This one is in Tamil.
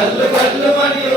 கல்லு கல்லு மணி